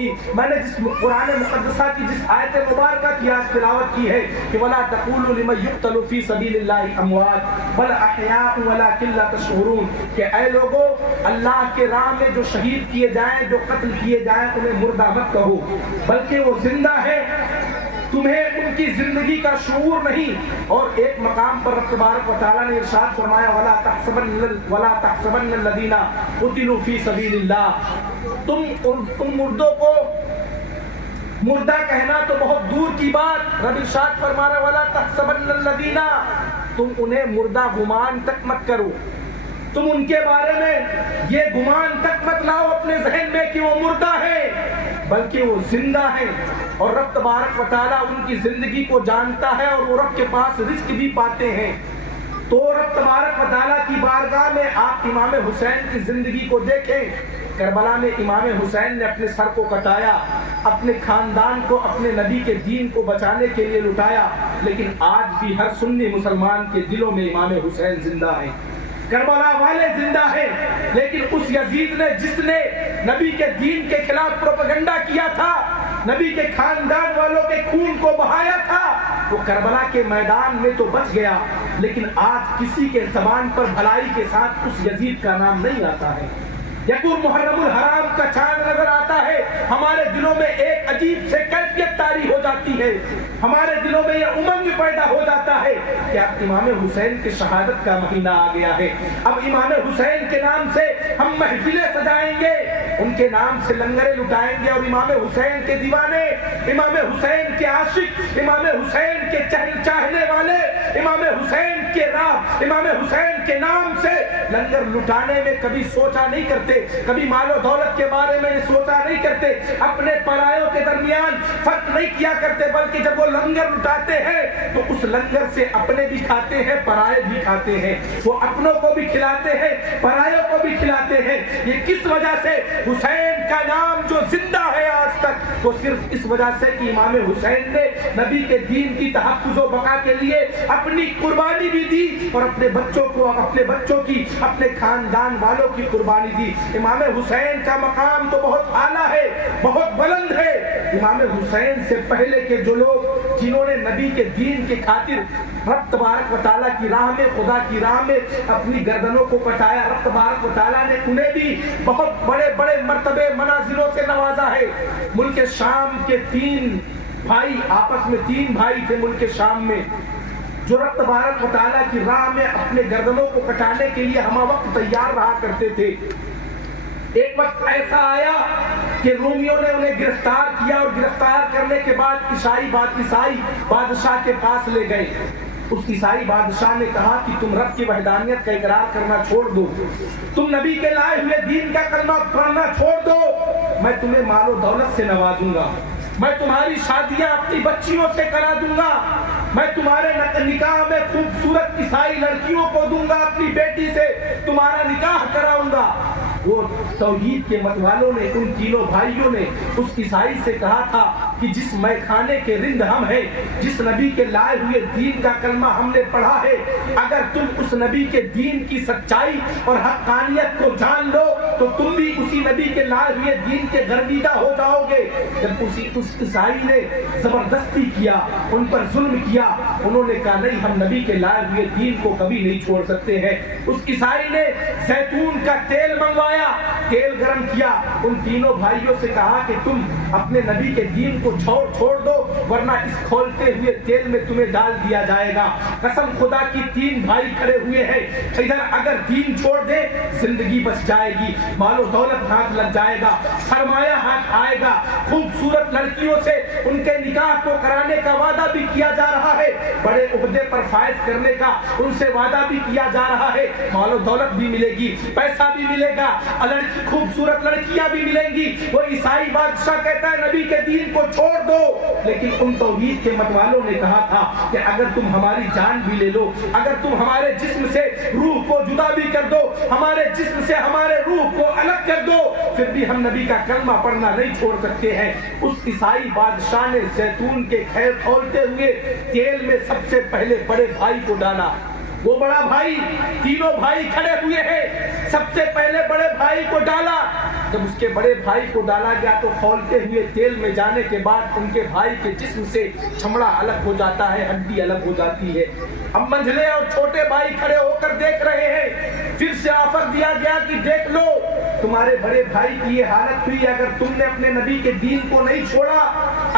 میں نے جس قرآن مقدسہ کی جس آیت مبارکہ کی آج تلاوت کی ہے کہ وَلَا تَقُولُوا لِمَن يُقْتَلُ فِي سَبِيلِ اللَّهِ أَمْوَاتٌ بَلْ أَحْيَاءٌ وَلَٰكِن لَّا تَشْعُرُونَ کہ اے لوگو اللہ کے راہ میں جو شہید کیے جائیں جو قتل کیے جائیں انہیں مردہ مت کہو بلکہ وہ زندہ ہے، تمہیں ان کی زندگی کا شعور نہیں۔ اور ایک مقام پر رب تبارک و تعالیٰ نے ارشاد فرمایا وَلَا تَحْسَبَنَّ الَّذِينَ قُتِلُوا فِي سَبِيلِ اللَّهِ تم مردوں کو مردہ کہنا تو بہت دور کی بات، رب ارشاد فرما رہا وَلَا تَحْسَبَنَّ الَّذِينَ تم انہیں مردہ گمان تک مت کرو، تم ان کے بارے میں یہ گمان تک مت لاؤ اپنے ذہن میں کہ وہ مردہ ہے، بلکہ وہ زندہ ہے۔ اور رب تبارک و تعالیٰ ان کی زندگی کو جانتا ہے اور وہ رب کے پاس رزق بھی پاتے ہیں۔ تو رب تبارک و تعالیٰ کی بارگاہ میں آپ امام حسین کی زندگی کو دیکھیں۔ کربلا میں امام حسین نے اپنے سر کو کٹایا، اپنے خاندان کو اپنے نبی کے دین کو بچانے کے لیے لٹایا، لیکن آج بھی ہر سنی مسلمان کے دلوں میں امام حسین زندہ ہے، کربلا والے زندہ ہیں۔ لیکن اس یزید نے جس نے نبی کے دین کے خلاف پروپیگنڈا کیا تھا، نبی کے خاندان والوں کے خون کو بہایا تھا، وہ کربلا کے میدان میں تو بچ گیا، لیکن آج کسی کے زبان پر بھلائی کے ساتھ اس یزید کا نام نہیں آتا ہے۔ یقین محرم الحرام کا چاند نظر آتا ہے، ہمارے دلوں میں ایک عجیب سے کیفیت طاری ہو جاتی ہے، ہمارے دلوں میں یہ امنگ پیدا ہو جاتا ہے کہ اب امام حسین کی شہادت کا مہینہ آ گیا ہے، اب امام حسین کے نام سے ہم محفلیں سجائیں گے، ان کے نام سے لنگریں لٹائیں گے، اور امام حسین کے دیوانے، امام حسین کے عاشق، امام حسین کے چاہنے والے، امام حسین کے راہ، امام حسین کے نام سے لنگر لٹانے میں کبھی سوچا نہیں کرتے، کبھی مال و دولت کے بارے میں سوچا نہیں کرتے، اپنے پرایوں کے درمیان فرق نہیں کیا کرتے، بلکہ جب وہ لنگر لٹاتے ہیں تو اس لنگر سے اپنے بھی کھاتے ہیں پرائے بھی کھاتے ہیں، وہ اپنوں کو بھی کھلاتے ہیں پرایوں کو بھی کھلاتے ہیں۔ یہ کس وجہ سے؟ حسین کا نام جو زندہ ہے آج تک، وہ صرف اس وجہ سے کہ امام حسین نے نبی کے دین کی تحفظ و بقا کے لیے اپنی قربانی بھی دی، اور اپنے بچوں کو، اپنے بچوں کی، اپنے خاندان والوں کی قربانی دی۔ امام حسین کا مقام تو بہت اعلیٰ ہے، بہت بلند ہے۔ امام حسین سے پہلے کے جو لوگ جنہوں نے نبی کے دین کی خاطر رب تبارک و تعالیٰ کی راہ میں، خدا کی راہ میں اپنی گردنوں کو کٹایا، رب تبارک و تعالیٰ نے انہیں بھی بہت بڑے بڑے مرتبے منازلوں سے نوازا ہے۔ ملک شام کے تین بھائی، آپس میں تین بھائی تھے ملک شام میں، جو رب تبارک و تعالیٰ کی راہ میں اپنے گردنوں کو کٹانے کے لیے ہمہ وقت تیار رہا کرتے تھے۔ ایک وقت ایسا آیا کہ رومیوں نے انہیں گرفتار کیا، اور گرفتار کرنے کے بعد عیسائی بادشاہ کے پاس لے گئے۔ اس عیسائی بادشاہ نے کہا کہ تم رب کی وحدانیت کا اقرار کرنا چھوڑ دو، تم نبی کے لائے ہوئے دین کا کلمہ پڑھنا چھوڑ دو، میں تمہیں مال و دولت سے نوازوں گا، میں تمہاری شادیاں اپنی بچیوں سے کرا دوں گا، میں تمہارے نکاح میں خوبصورت عیسائی لڑکیوں کو دوں گا، اپنی بیٹی سے تمہارا نکاح کراؤں گا۔ وہ توحید کے مت والوں نے، ان تینوں بھائیوں نے اس عیسائی سے کہا تھا کہ جس میخانے کے رند ہم ہیں، جس نبی کے لائے ہوئے دین کا کلمہ ہم نے پڑھا ہے، اگر تم اس نبی کے دین کی سچائی اور حقانیت کو جان لو تو تم بھی اسی نبی کے لائے ہوئے دین کے گرویدہ ہو جاؤ گے۔ جب اس عیسائی نے زبردستی کیا، ان پر ظلم کیا، انہوں نے کہا نہیں، ہم نبی کے لائے ہوئے دین کو کبھی نہیں چھوڑ سکتے ہیں۔ اس عیسائی نے زیتون کا تیل منگوایا، تیل گرم کیا، ان تینوں بھائیوں سے کہا کہ تم اپنے نبی کے دین کو چھوڑ دو ورنہ اس کھولتے ہوئے تیل میں تمہیں ڈال دیا جائے گا۔ قسم خدا کی تین بھائی کھڑے ہوئے ہیں، ادھر اگر دین چھوڑ دے زندگی بچ جائے گی، مال و دولت ہاتھ لگ جائے گا، سرمایہ ہاتھ آئے گا، خوبصورت لڑکیوں سے ان کے نکاح کو کرانے کا وعدہ بھی کیا جا رہا ہے، بڑے عہدے پر فائز کرنے کا ان سے وعدہ بھی کیا جا رہا ہے، مال و دولت بھی ملے گی، پیسہ بھی ملے گا، خوبصورت لڑکیاں بھی ملیں گی۔ وہ عیسائی بادشاہ کہتا ہے نبی کے دین کو چھوڑ دو، لیکن ان توحید کے مت والوں نے کہا تھا کہ اگر تم ہماری جان بھی لے لو، اگر تم ہمارے جسم سے روح کو جدا بھی کر دو، ہمارے جسم سے ہمارے روح کو الگ کر دو، پھر بھی ہم نبی کا کلمہ پڑھنا نہیں چھوڑ سکتے ہیں۔ اس عیسائی بادشاہ نے زیتون کے کھولتے ہوئے تیل میں سب سے پہلے بڑے بھائی کو ڈالا، وہ بڑا بھائی، تینوں بھائی کھڑے ہوئے ہیں، سب سے پہلے بڑے بھائی کو ڈالا۔ جب اس کے بڑے بھائی کو ڈالا گیا تو کھولتے ہوئے تیل میں جانے کے بعد ان کے بھائی کے جسم سے چمڑا الگ ہو جاتا ہے، ہڈی الگ ہو جاتی ہے۔ اب منجھلے اور چھوٹے بھائی کھڑے ہو کر دیکھ رہے ہیں۔ پھر سے آفر دیا گیا کہ دیکھ لو، تمہارے بڑے بھائی کی یہ حالت ہوئی، اگر تم نے اپنے نبی کے دین کو نہیں چھوڑا،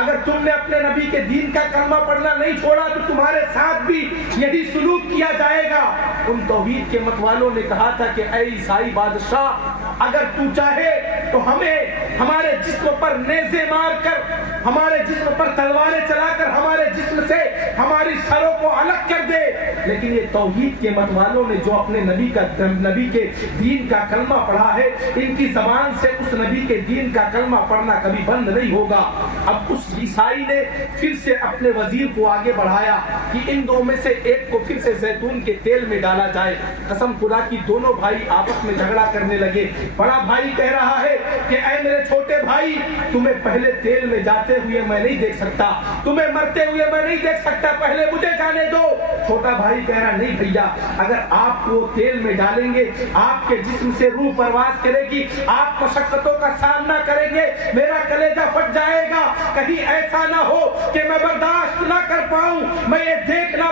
اگر تم نے اپنے نبی کے دین کا کلمہ پڑھنا نہیں چھوڑا تو تمہارے ساتھ بھی یہی سلوک کیا جائے گا۔ ان توحید کے مت والوں نے کہا تھا کہ اے عیسائی بادشاہ، اگر تو چاہے تو ہمیں ہمارے جسم پر نیزے مار کر، ہمارے جسم پر تلواریں چلا کر ہمارے جسم سے ہماری سروں کو الگ کر دے، لیکن یہ توحید کے مت والوں نے جو اپنے نبی کے دین کا کلمہ پڑھا ہے، ان کی زبان سے اس نبی کے دین کا کلمہ پڑھنا کبھی بند نہیں ہوگا۔ اب اس عیسائی نے پھر سے اپنے وزیر کو آگے بڑھایا کہ ان دو میں سے ایک کو پھر سے زیتون کے تیل میں ڈالا جائے۔ قسم خدا کی دونوں بھائی آپس میں جھگڑا کرنے لگے۔ بڑا بھائی کہہ رہا ہے کہ اے میرے چھوٹے بھائی، تمہیں پہلے تیل میں جاتے ہوئے میں نہیں دیکھ سکتا، تمہیں مرتے ہوئے میں نہیں دیکھ سکتا، پہلے مجھے جانے دو۔ چھوٹا بھائی کہہ رہا نہیں بھیا، اگر آپ کو تیل میں ڈالیں گے آپ کے جسم سے روح پرواز کرے گی، آپ مشقتوں کا سامنا کریں گے، میرا کلیجہ پھٹ جائے گا، کہیں ایسا نہ ہو کہ میں برداشت نہ کر پاؤں، میں یہ دیکھ نہ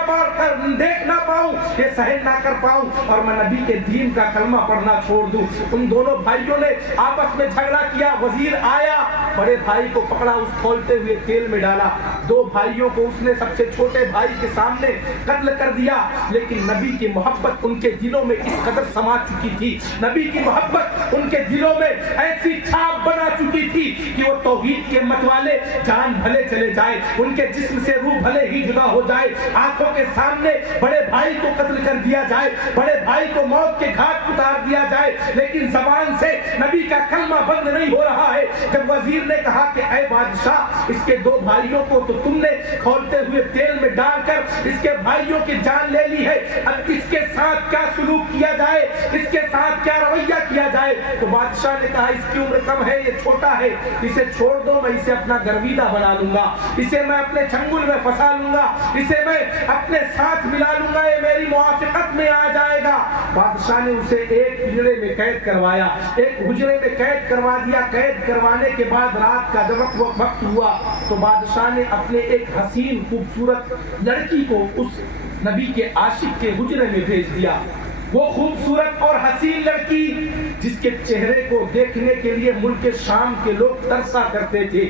پاؤں، یہ سہن نہ کر پاؤں اور میں نبی کے دین کا کلمہ پڑھنا چھوڑ دوں۔ ان دونوں بھائیوں نے آپس میں جھگڑا کیا۔ وزیر آیا، بڑے بھائی کو پکڑا، اس کھولتے ہوئے تیل میں ڈالا۔ دو بھائیوں کو اس نے سب سے چھوٹے بھائی کے سامنے قتل کر دیا، لیکن نبی کی محبت ان کے دلوں میں اس قدر سما چکی تھی، نبی کی محبت ان کے دلوں میں ایسی چھاپ بنا چکی تھی کہ وہ توحید کے مت والے جان بھلے چلے جائے، ان کے جسم سے روح بھلے ہی جدا ہو جائے، آنکھوں کے سامنے بڑے بھائی کو قتل کر دیا جائے، بڑے بھائی کو موت کے گھاٹ اتار دیا جائے، لیکن زبان سے نبی کا کلمہ بند نہیں ہو رہا ہے۔ جب وزیر نے کہا کہ اے بادشاہ، اس کے دو بھائیوں کو تو تم نے کھولتے ہوئے تیل میں ڈال کر اس کے بھائیوں کی جان لے لی ہے، اب اس کے ساتھ کیا سلوک کیا جائے، اس کے ساتھ کیا رویہ کیا جائے؟ تو بادشاہ نے کہا اس کی عمر کم ہے، یہ چھوٹا ہے، اسے چھوڑ دو، میں اسے اپنا گرویدہ بنا لوں گا، اسے میں اپنے چنگل میں پھنسا لوں گا، اسے میں اپنے ساتھ ملا لوں گا، یہ میری موافقت میں آ جائے گا۔ بادشاہ نے اسے ایک پنجرے میں قید کروایا، ایک حجرے میں قید کروا دیا۔ قید کروانے کے بعد رات کا جب وقت ہوا تو بادشاہ نے اپنے ایک حسین خوبصورت لڑکی کو اس نبی کے عاشق کے حجرے میں بھیج دیا۔ وہ خوبصورت اور حسین لڑکی جس کے چہرے کو دیکھنے کے لیے ملک شام کے لوگ ترسا کرتے تھے،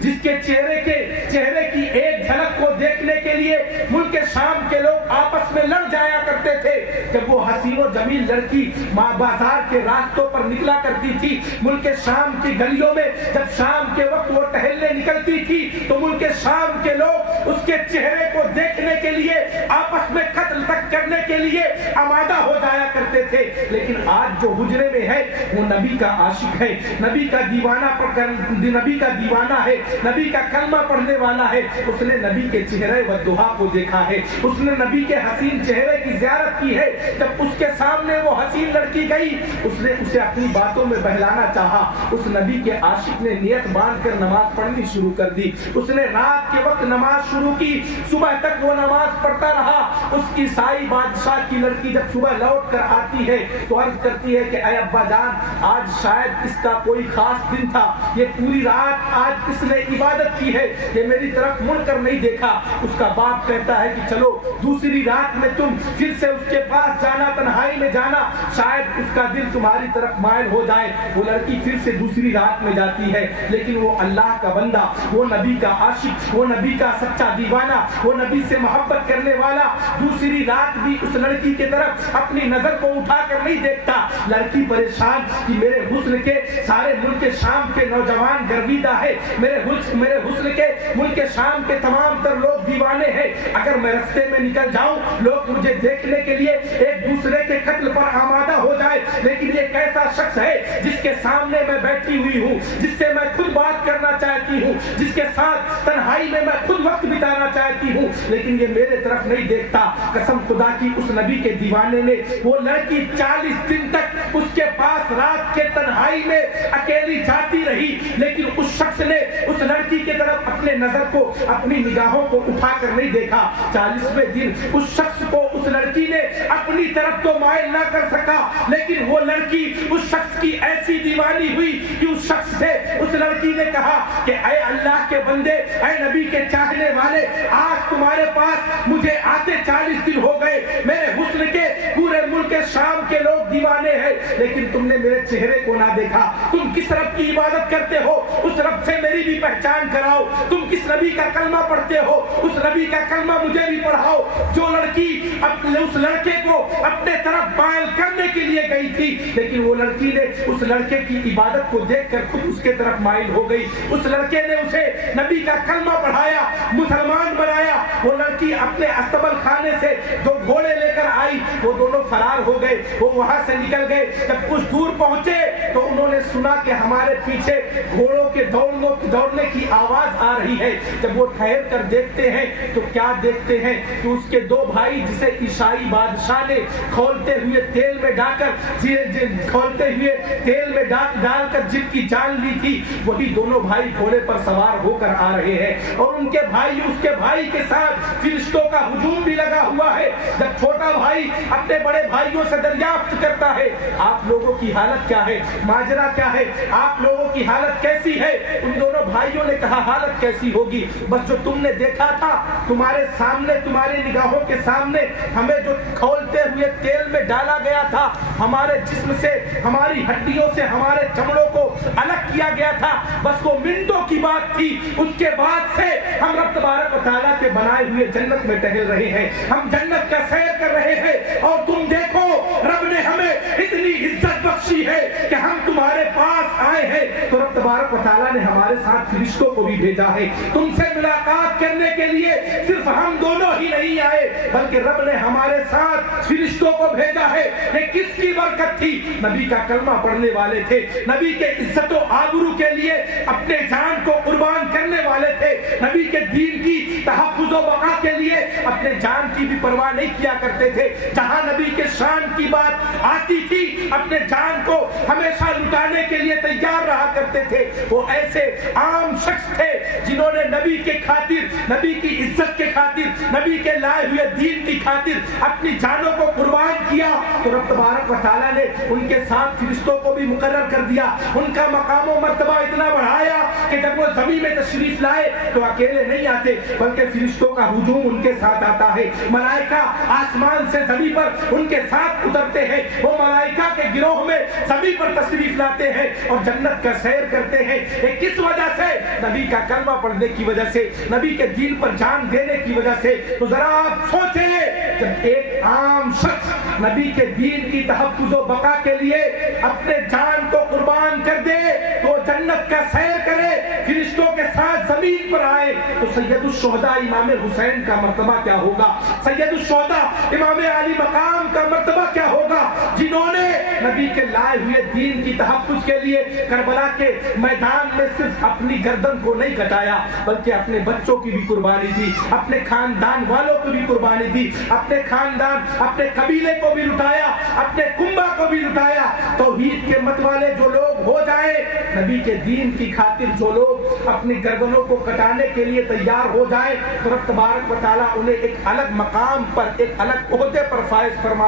جس کے چہرے کی ایک جھلک کو دیکھنے کے لیے ملک شام کے لوگ آپس میں لڑ جایا کرتے تھے۔ جب وہ حسین و جمیل لڑکی بازار کے راستوں پر نکلا کرتی تھی، ملک شام کی گلیوں میں جب شام کے وقت وہ ٹہلنے نکلتی تھی تو ملک شام کے لوگ اس کے چہرے کو دیکھنے کے لیے آپس میں قتل تک کرنے کے لیے آمادہ ہو جایا کرتے تھے۔ لیکن آج جو حجرے میں ہے وہ نبی کا عاشق ہے، نبی کا دیوانہ ہے، نبی کا کلمہ پڑھنے والا ہے۔ اس نے نبی کے چہرے والضحیٰ کو دیکھا ہے، اس نے نبی کے حسین چہرے کی زیارت کی ہے۔ جب اس کے سامنے وہ حسین لڑکی گئی، اس نے اسے اپنی باتوں میں بہلانا چاہا۔ اس نبی کے عاشق نے نیت باندھ کر نماز پڑھنی شروع کر دی۔ اس نے رات کے وقت نماز شروع کی، صبح تک وہ نماز پڑھتا رہا۔ اس عیسائی بادشاہ کی لڑکی جب صبح لوٹ کر آتی ہے تو عرض کرتی ہے کہ اے ابا جان، آج شاید اس کا کوئی خاص دن تھا، یہ پوری رات آج اس نے عبادت کی ہے، یہ میری طرف مڑ کر نہیں دیکھا۔ اس کا باپ کہتا ہے کہ چلو دوسری رات میں تم پھر سے اس کے پاس جانا، تنہائی میں جانا، شاید اس کا دل تمہاری طرف مائل ہو جائے۔ وہ لڑکی پھر سے دوسری رات میں جاتی ہے، لیکن وہ اللہ کا بندہ، وہ نبی کا عاشق، وہ نبی کا سچا دیوانہ، وہ نبی سے محبت کرنے والا دوسری رات بھی اس لڑکی کی طرف اپنی نظر کو اٹھا کر نہیں دیکھتا۔ لڑکی پریشان کہ میرے حسن کے سارے ملک شام کے نوجوان گرویدہ ہے، میرے حسن کے ملک شام کے تمام تر لوگ دیوانے ہیں، اگر میں رستے میں نکل جاؤں لوگ مجھے دیکھنے کے لیے ایک دوسرے کے قتل پر آمادہ ہو جائے، لیکن یہ کیسا شخص ہے جس کے سامنے میں بیٹھی ہوئی ہوں، جس سے میں خود بات کرنا چاہتی ہوں، جس کے ساتھ تنہائی میں خود وقت بتانا چاہتی ہوں، لیکن یہ میرے طرف نہیں دیکھتا۔ قسم خدا کی اس نبی کے دیوانے نے، وہ لڑکی 40 دن تک اس کے پاس رات کے تنہائی میں اکیلی جاتی رہی، لیکن اس شخص نے اس لڑکی کی طرف اپنے نظر کو، اپنی نگاہوں کو اٹھا کر نہیں دیکھا۔ 40ویں دن اس شخص کو اس لڑکی نے اپنی طرف تو مائل نہ کر سکا، لیکن وہ لڑکی اس شخص کی ایسی دیوانی ہوئی کہ اس شخص سے اس لڑکی نے کہا کہ اے اللہ کے بندے، اے نبی کے چاہنے والے، آج تمہارے پاس مجھے آتے 40 دن ہو گئے، میرے حسن کے پورے ملک شام کے لوگ دیوانے ہیں، لیکن تم نے میرے چہرے کو نہ دیکھا۔ تم کس رب کی عبادت کرتے ہو؟ اس رب سے میری بھی پہچان کراؤ۔ تم کس نبی کا کلمہ پڑھتے ہو؟ اس نبی کا کلمہ مجھے بھی پڑھاؤ۔ جو لڑکی اس لڑکے کو اپنے طرف مائل کرنے کے لیے گئی تھی، لیکن وہ لڑکی نے اس لڑکے کی عبادت کو دیکھ کر خود اس کے طرف مائل ہو گئی۔ اس لڑکے نے اسے نبی کا کلمہ پڑھایا، مسلمان بنایا۔ وہ لڑکی اپنے استبل خانے سے 2 گھوڑے لے کر آئی، وہ دونوں فرار ہو گئے، وہ وہاں سے نکل گئے۔ جب کچھ دور پہنچے تو انہوں نے سنا کہ ہمارے پیچھے گھوڑوں کے دوڑنے کی آواز آ رہی ہے۔ جب وہ ٹھہر کر دیکھتے ہیں تو کیا دیکھتے ہیں کہ اس کے 2 بھائی، جسے عیسائی بادشاہ نے کھولتے ہوئے تیل میں ڈال کر جن کی جان لی تھی، وہی دونوں بھائی گھوڑے پر سوار ہو کر آ رہے ہیں، اور ان کے بھائی اس کے بھائی کے ساتھ فرشتوں کا ہجوم بھی لگا ہوا ہے۔ جب چھوٹا بھائی اپنے بڑے بھائیوں سے دریافت کرتا ہے آپ لوگوں کی حالت کیا ہے، ماجرا کیا ہے، آپ لوگوں کی حالت کیسی ہے؟ ان دونوں بھائیوں نے کہا حالت کیسی ہوگی، بس جو تم نے دیکھا تھا تمہارے سامنے، تمہاری نگاہوں کے سامنے ہمیں جو کھولتے ہوئے تیل میں ڈالا گیا تھا، ہمارے جسم سے، ہماری ہڈیوں سے، ہمارے چمڑوں کو الگ کیا گیا تھا، بس وہ منٹوں کی بات تھی۔ اس کے بعد سے ہم رب تبارک و تعالیٰ کے بنائے ہوئے جنت میں ٹہل رہے ہیں، ہم جنت کا سیر کر رہے ہیں، اور تم دیکھو رب نے ہمیں اتنی عزت بخشی ہے کہ ہم تمہارے پاس آئے ہیں، تو رب تبارک و تعالیٰ نے ہمارے ساتھ فرشتوں کو بھی بھیجا ہے تم سے ملاقات کرنے کے لیے۔ صرف ہم دونوں ہی نہیں آئے، بلکہ رب نے ہمارے ساتھ فرشتوں کو بھیجا ہے۔ یہ کس کی برکت تھی؟ نبی کا کلمہ پڑھنے والے تھے، نبی کے عزت و آبرو کے لیے اپنے جان کو قربان کرنے والے تھے، نبی کے دین کی تحفظ و بقا کے لیے اپنے جان کی بھی پرواہ نہیں کیا کرتے تھے۔ جہاں نبی کے شان کی بات آتی تھی اپنے جان کو ہمیشہ لٹانے کے لیے تیار رہا کرتے تھے۔ وہ ایسے عام شخص تھے جنہوں نے نبی کے خاطر، نبی کی عزت کے خاطر، نبی کے لائے ہوئے دین کی خاطر اپنی جانوں کو قربان کیا، تو رب تبارک و تعالیٰ نے ان کے ساتھ فرشتوں کو بھی مقرر کر دیا، ان کا مقام و مرتبہ اتنا بڑھایا کہ جب وہ زمین میں تشریف لائے تو اکیلے نہیں آتے، بلکہ فرشتوں کا ہجوم ان کے ساتھ آتا ہے، ملائکہ آسمان سے زمین پر ان کے ساتھ اترتے ہیں، وہ ملائکہ کے گروہ میں زمین پر تشریف لاتے ہیں اور جنت کا سیر کرتے ہیں۔ یہ کس وجہ سے؟ نبی کا کلمہ پڑھنے کی وجہ سے، نبی کے دین پر جان دینے کی وجہ سے۔ تو ذرا آپ سوچیں، جب ایک عام شخص نبی کے دین کی تحفظ و بقا کے لیے اپنے جان کو قربان کر دے تو جنت کا سیر کرے، فرشتوں کے ساتھ زمین پر آئے، تو سید الشہداء امام حسین کا مرتبہ کیا ہوگا؟ سید الشہداء امام علی مقام کا مرتبہ کیا ہوگا، جنہوں نے نبی کے لائے ہوئے دین کی تحفظ کے لیے کربلا کے میدان میں صرف اپنی گردن کو نہیں کٹایا، بلکہ اپنے بچوں کی بھی قربانی دی، اپنے خاندان والوں کو بھی قربانی دی، اپنے خاندان، اپنے قبیلے کو بھی لٹایا، اپنے کنبہ کو بھی لٹایا۔ توحید کے مت والے جو لوگ ہو جائیں، نبی کے دین کی خاطر جو لوگ اپنی گردنوں کو کٹانے کے لیے تیار ہو جائیں، تو رب تبارک و تعالیٰ انہیں ایک الگ مقام پر، ایک الگ عہدے پر فائز فرمائے۔